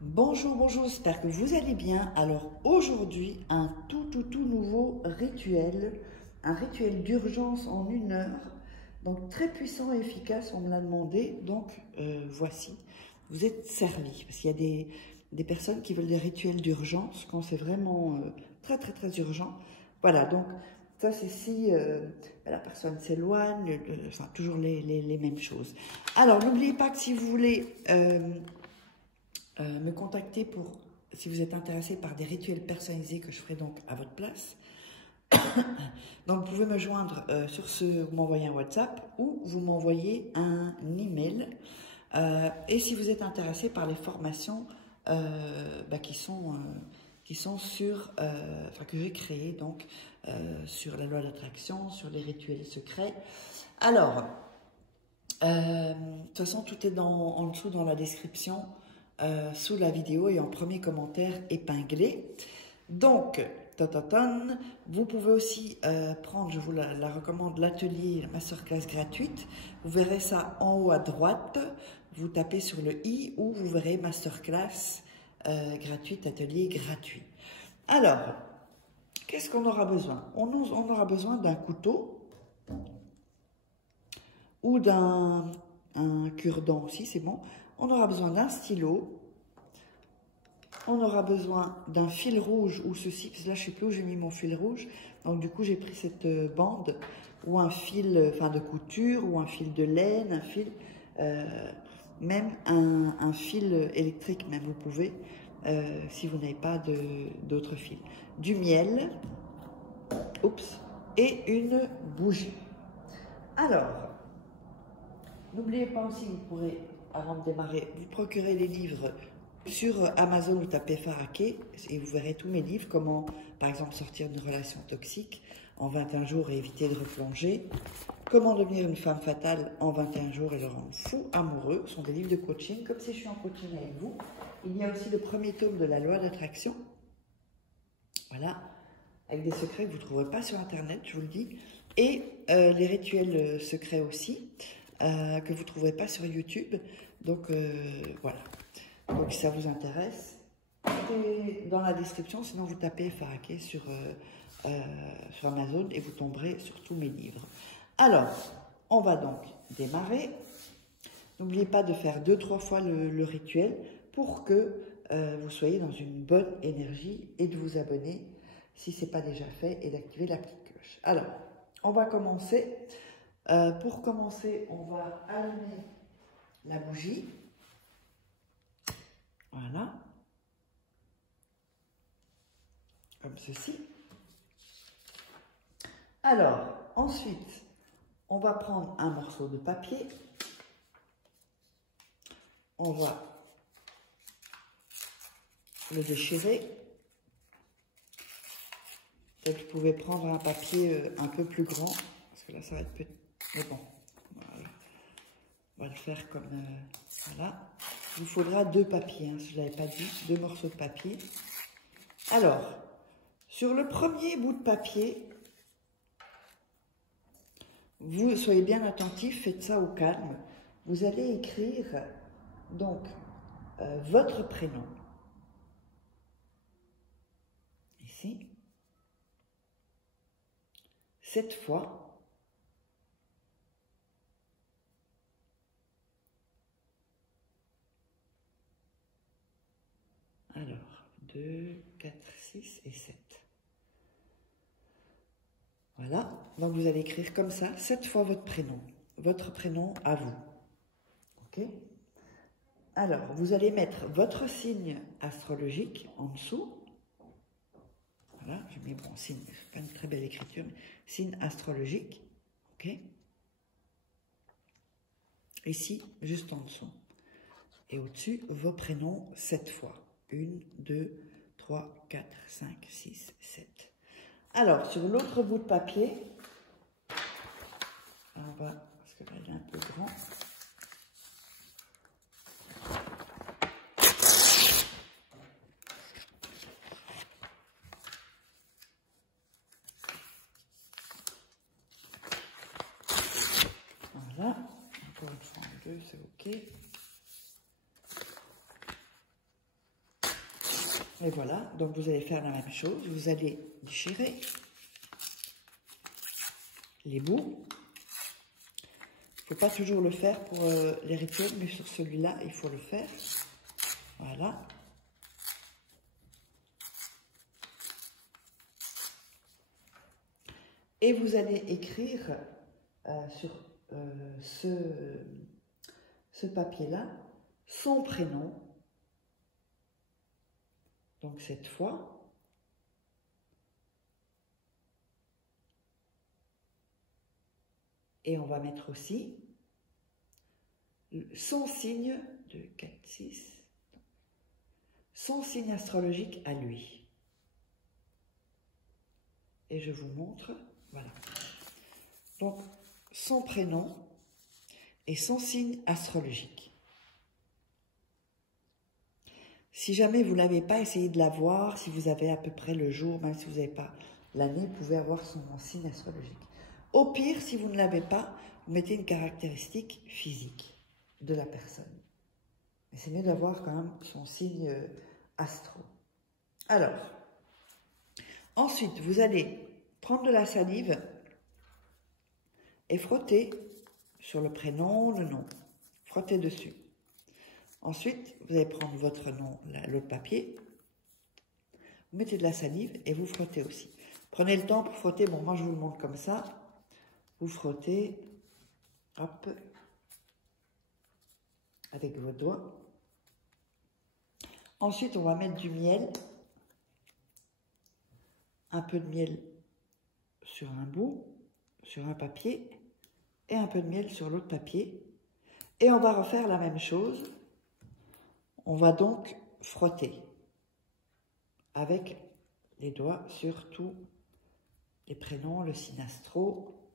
Bonjour, bonjour, j'espère que vous allez bien. Alors aujourd'hui, un tout nouveau rituel, un rituel d'urgence en 1 heure, donc très puissant et efficace, on me l'a demandé, donc voici, vous êtes servis, parce qu'il y a des personnes qui veulent des rituels d'urgence quand c'est vraiment très urgent. Voilà, donc ça c'est si la personne s'éloigne, enfin toujours les mêmes choses. Alors n'oubliez pas que si vous voulez me contacter si vous êtes intéressé par des rituels personnalisés que je ferai donc à votre place. Donc vous pouvez me joindre vous m'envoyez un WhatsApp ou vous m'envoyez un email. Et si vous êtes intéressé par les formations qui sont que j'ai créées donc sur la loi d'attraction, sur les rituels secrets. Alors, de toute façon, tout est en dessous dans la description, sous la vidéo et en premier commentaire épinglé. Donc, vous pouvez aussi prendre, je vous la recommande, l'atelier, la masterclass gratuite. Vous verrez ça en haut à droite. Vous tapez sur le i où vous verrez masterclass gratuite, atelier gratuit. Alors, qu'est-ce qu'on aura besoin? On aura besoin d'un couteau ou d'un cure-dent aussi, c'est bon. On aura besoin d'un stylo. On aura besoin d'un fil rouge ou ceci, parce que là je ne sais plus où j'ai mis mon fil rouge, donc du coup j'ai pris cette bande, ou un fil de couture, ou un fil de laine, un fil, même un fil électrique, même vous pouvez, si vous n'avez pas d'autres fils. Du miel, oups, et une bougie. Alors, n'oubliez pas aussi, vous pourrez, avant de démarrer, vous procurer les livres sur Amazon, vous tapez Faraké et vous verrez tous mes livres, comment par exemple sortir d'une relation toxique en 21 jours et éviter de replonger, comment devenir une femme fatale en 21 jours et le rendre fou amoureux, ce sont des livres de coaching, comme si je suis en coaching avec vous. Il y a aussi le premier tome de la loi d'attraction, voilà, avec des secrets que vous ne trouverez pas sur internet, je vous le dis, et les rituels secrets aussi, que vous ne trouverez pas sur YouTube, donc voilà. Donc si ça vous intéresse, c'est dans la description, sinon vous tapez Faraké sur Amazon et vous tomberez sur tous mes livres. Alors, on va donc démarrer. N'oubliez pas de faire 2-3 fois le rituel pour que vous soyez dans une bonne énergie et de vous abonner si ce n'est pas déjà fait et d'activer la petite cloche. Alors, on va commencer. Pour commencer, on va allumer la bougie. Voilà, comme ceci. Alors, ensuite, on va prendre un morceau de papier. On va le déchirer. Peut-être que vous pouvez prendre un papier un peu plus grand, parce que là, ça va être petit. Mais bon, voilà. On va le faire comme voilà. Il vous faudra 2 papiers, hein, si je ne l'avais pas dit, 2 morceaux de papier. Alors, sur le premier bout de papier, vous soyez bien attentifs, faites ça au calme. Vous allez écrire donc votre prénom. Ici. 7 fois. Alors, 2, 4, 6 et 7. Voilà, donc vous allez écrire comme ça, 7 fois votre prénom à vous. Ok? Alors, vous allez mettre votre signe astrologique en dessous. Voilà, j'ai mis bon signe, c'est pas une très belle écriture, mais signe astrologique. Ok? Ici, juste en dessous. Et au-dessus, vos prénoms 7 fois. 1, 2, 3, 4, 5, 6, 7. Alors, sur l'autre bout de papier, on va, parce que là, il est un peu grand. Voilà, encore une fois en 2, c'est OK. Et voilà, donc vous allez faire la même chose. Vous allez déchirer les bouts. Il ne faut pas toujours le faire pour les rituels, mais sur celui-là, il faut le faire. Voilà. Et vous allez écrire sur ce papier-là son prénom. Donc cette fois, et on va mettre aussi son signe de 4, 6, son signe astrologique à lui. Et je vous montre, voilà. Donc son prénom et son signe astrologique. Si jamais vous ne l'avez pas, essayez de l'avoir. Si vous avez à peu près le jour, même si vous n'avez pas l'année, vous pouvez avoir son signe astrologique. Au pire, si vous ne l'avez pas, vous mettez une caractéristique physique de la personne. Mais c'est mieux d'avoir quand même son signe astro. Alors, ensuite, vous allez prendre de la salive et frotter sur le prénom, le nom. Frottez dessus. Ensuite, vous allez prendre votre nom, l'autre papier, vous mettez de la salive et vous frottez aussi. Prenez le temps pour frotter. Bon, moi je vous le montre comme ça. Vous frottez, hop, avec vos doigts. Ensuite, on va mettre du miel, un peu de miel sur un bout, sur un papier, et un peu de miel sur l'autre papier. Et on va refaire la même chose. On va donc frotter avec les doigts sur tous les prénoms, le signe astro,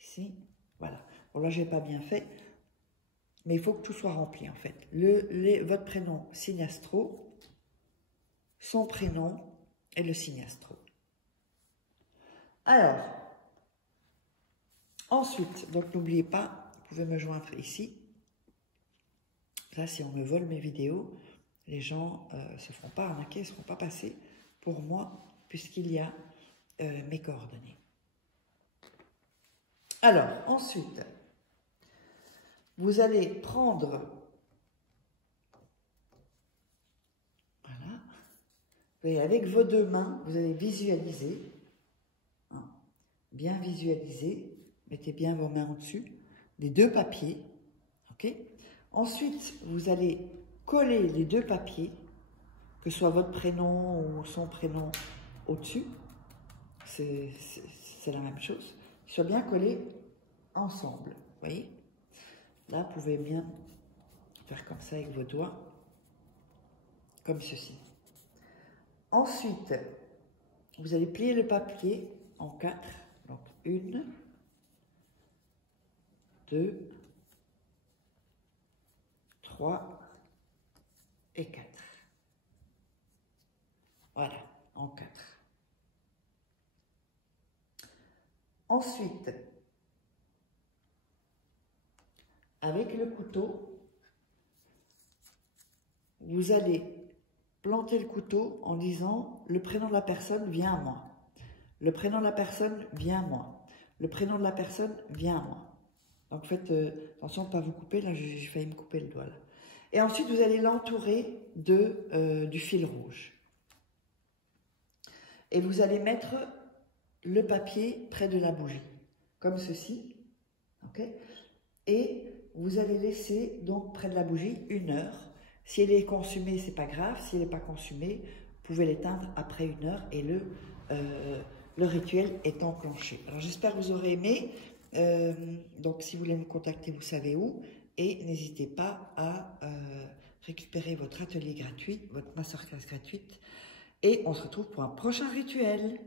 ici, voilà. Bon là, je n'ai pas bien fait, mais il faut que tout soit rempli en fait. Votre prénom, signe astro, son prénom et le signe astro. Alors, ensuite, donc n'oubliez pas, vous pouvez me joindre ici. Là, si on me vole mes vidéos, les gens ne se feront pas arnaquer, ne seront pas passés pour moi, puisqu'il y a mes coordonnées. Alors, ensuite, vous allez prendre, voilà, et avec vos deux mains, vous allez visualiser, hein, bien visualiser, mettez bien vos mains au-dessus, des deux papiers, ok? Ensuite, vous allez coller les deux papiers, que ce soit votre prénom ou son prénom au-dessus, c'est la même chose, qu'ils soient bien collés ensemble, vous voyez? Là, vous pouvez bien faire comme ça avec vos doigts, comme ceci. Ensuite, vous allez plier le papier en 4, donc 1, 2, 3 et 4. Voilà, en 4. Ensuite, avec le couteau, vous allez planter le couteau en disant le prénom de la personne vient à moi. Le prénom de la personne vient à moi. Le prénom de la personne vient à moi. Donc faites attention de ne pas vous couper, là j'ai failli me couper le doigt. Là. Et ensuite vous allez l'entourer du fil rouge. Et vous allez mettre le papier près de la bougie, comme ceci. Okay, et vous allez laisser donc près de la bougie 1 heure. Si elle est consumée, c'est pas grave. Si elle n'est pas consumée, vous pouvez l'éteindre après 1 heure et le rituel est enclenché. Alors j'espère que vous aurez aimé. Donc si vous voulez me contacter, vous savez où. Et n'hésitez pas à récupérer votre atelier gratuit, votre masterclass gratuite. Et on se retrouve pour un prochain rituel.